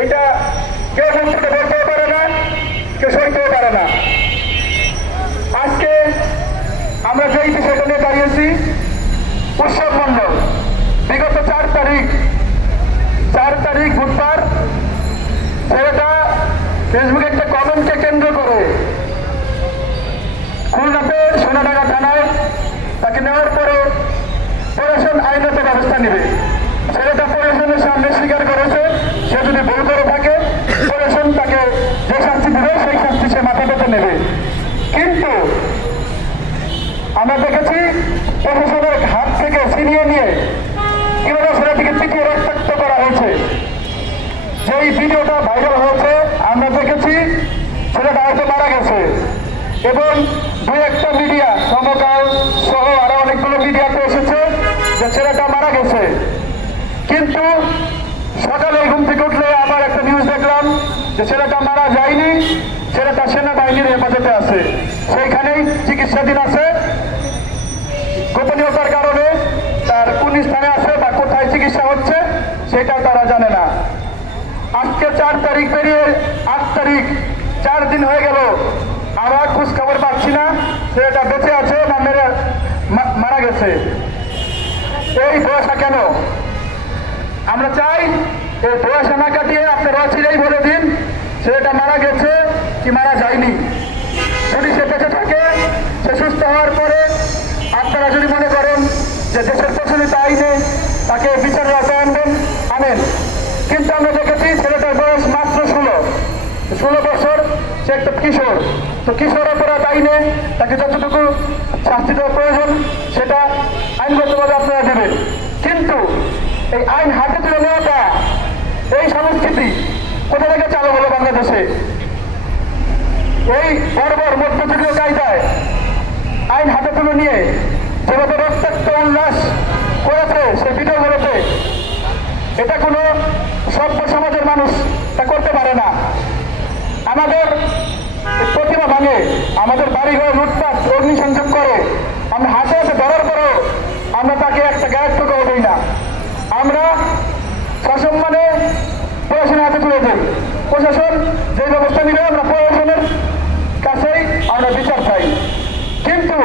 এইটা কেউ থেকে বলতেও পারে না কেউ সইতেও পারে না। আজকে আমরা যেই বিষয়টা নিয়ে দাঁড়িয়েছি, উৎসব মণ্ডল, বিগত চার তারিখ চার তারিখ বুধবার, ছেলেটা ফেসবুকে একটা কমেন্টকে কেন্দ্র করে খুলনাতে সোনাডাঙ্গা থানায় তাকে নেওয়ার পরে প্রশাসন আইনত ব্যবস্থা নেবে। ছেলেটা প্রশাসনের সামনে স্বীকার করেছে। সে যদি ভুল করে থাকে প্রশাসন তাকে যে শাস্তি দেবে, সেই শাস্তি সে মাথা পেতে নেবে। কিন্তু আমরা দেখেছি প্রশাসনের হাত থেকে ছিনিয়ে নিয়ে কীভাবে ছেলেটিকে পিটিয়ে রক্তাক্ত করা হয়েছে। যেই ভিডিওটা ভাইরাল হয়েছে, আমরা দেখেছি ছেলেটা হয়তো মারা গেছে। এবং দুই একটা মিডিয়া, সমকাল সহ আরও অনেকগুলো মিডিয়াতে এসেছে যে ছেলেটা মারা গেছে। কিন্তু সকালে ঘুম থেকে উঠলে আবার একটা নিউজ দেখলাম যে ছেলেটা মারা যায়নি, ছেলেটা সেনাবাহিনীর হেফাজতে আছে। সেইখানেই চিকিৎসাধীন আছে। গোপনীয়তার কারণে তার কোন স্থানে আছে বা কোথায় চিকিৎসা হচ্ছে সেটা তারা জানে না। আজকে চার তারিখ পেরিয়ে আট তারিখ, চার দিন হয়ে গেল। আমরা খোঁজ খবর পাচ্ছি না, ছেলেটা বেঁচে আছে না মেরে মারা গেছে। এই বয়সা কেন? আমরা চাই এই বয়সা না কাটিয়ে আপনারা অচিরেই বলে দিন। ছেলেটা মারা গেছে কি মারা যায়নি। যদি সে বেঁচে থাকে, সে সুস্থ হওয়ার পরে আপনারা যদি মনে করেন যে দেশের প্রচলিত আইনে তাকে বিচারের আওতায় আনবেন, আনেন। কিন্তু আমরা দেখেছি ছেলেটার বয়স মাত্র ষোলো। ষোলো বছর, সে একটা কিশোর। তো কিশোর অপরাধ আইনে তাকে যতটুকু শাস্তি দেওয়া প্রয়োজন, সেটা আইনগতভাবে আপনারা দেবেন। কিন্তু এই আইন হাতে তুলে নেওয়াটা এই সংস্কৃতি কোথা থেকে চালু হলো বাংলাদেশে? এই বর্বর মধ্যযুগীয় কায়দায় আইন হাতে তুলে নিয়ে যেভাবে রক্তাক্ত উল্লাস করেছে সে ভিডিওগুলোতে এটা কোনো সভ্য সমাজের মানুষ তা করতে পারে না। আমাদের এই প্রতিভা ভাঙে, আমাদের বাড়িঘর লুটপাট, অগ্নিসংযোগ করে, আমরা হাতে হাতে ধরার পরেও আমরা তাকে একটা গায়ত্ব করে দিই না আমরা সসম্মানে প্রশাসনের হাতে তুলে দিই প্রশাসন যে ব্যবস্থা নিবে, আমরা প্রশাসনের কাছেই আমরা বিচার চাই। কিন্তু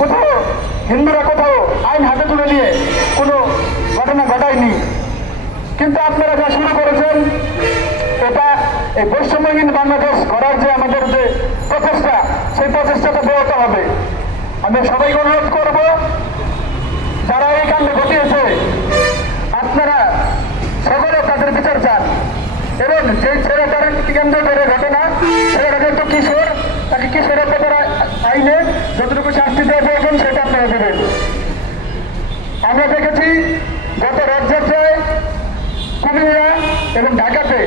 কোথাও হিন্দুরা কোথাও আইন হাতে তুলে নিয়ে কোনো ঘটনা ঘটায়নি। কিন্তু আপনারা যা শুরু করেছেন, এটা এই বৈষম্যহীন বাংলাদেশ করার যে আমাদের যে প্রচেষ্টা, সেই প্রচেষ্টাটা ব্যাহত হবে। আমি সবাইকে অনুরোধ করব, যারা এই কাণ্ডে ঘটিয়েছে আপনারা সকলে তাদের বিচার চান যে ছেলেটার কেন্দ্র করে ঘটনা ছেলেটা যেহেতু কিশোর তাকে কিশোর অপরাধ আইনে যতটুকু শাস্তি দেওয়া প্রয়োজন সেটা আপনারা দেবেন আমরা দেখেছি গত রথযাত্রায় কুমিল্লা এবং ঢাকাতে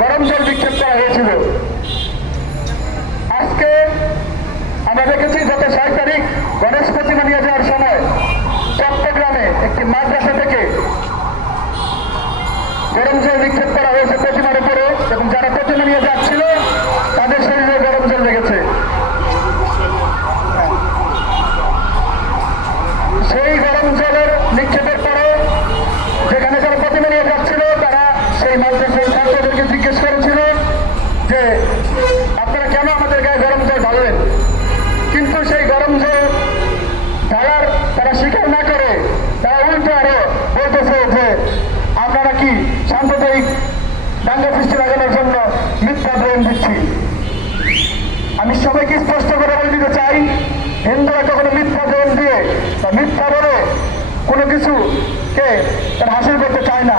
গরম জল বিক্ষেপ করা হয়েছিল আজকে আমরা দেখেছি গত ছয় তারিখ গণেশ প্রতিমা নিয়ে যাওয়ার সময় চট্টগ্রামে একটি মাদ্রাসা থেকে গরম জল নিক্ষেপ করা হয়েছে প্রতিমার উপরে এবং যারা প্রতিমা নিয়ে যাচ্ছিল তাদের শরীরে গরম জল লেগেছে সেই গরম জলের নিক্ষেপের পরে যেখানে যারা প্রতিমা নিয়ে যাচ্ছিল তারা সেই মাদ্রাসার ছাত্রদেরকে জিজ্ঞেস করেছিল যে আপনারা কেন আমাদের গায়ে গরম জল ঢাললেন কিন্তু সেই গরম জল ঢালার তারা স্বীকার না করে তারা উল্টো আরও বলতেছে যে আপনারা কি সাম্প্রদায়িক দাঙ্গা সৃষ্টি লাগানোর জন্য মিথ্যা ব্রেন দিচ্ছি আমি সবাইকে স্পষ্ট করে বলে দিতে চাই, হিন্দুরা কখনো মিথ্যা ব্রেন দিয়ে বা মিথ্যা বলে কোনো কিছুকে তার হাসিল করতে চায় না।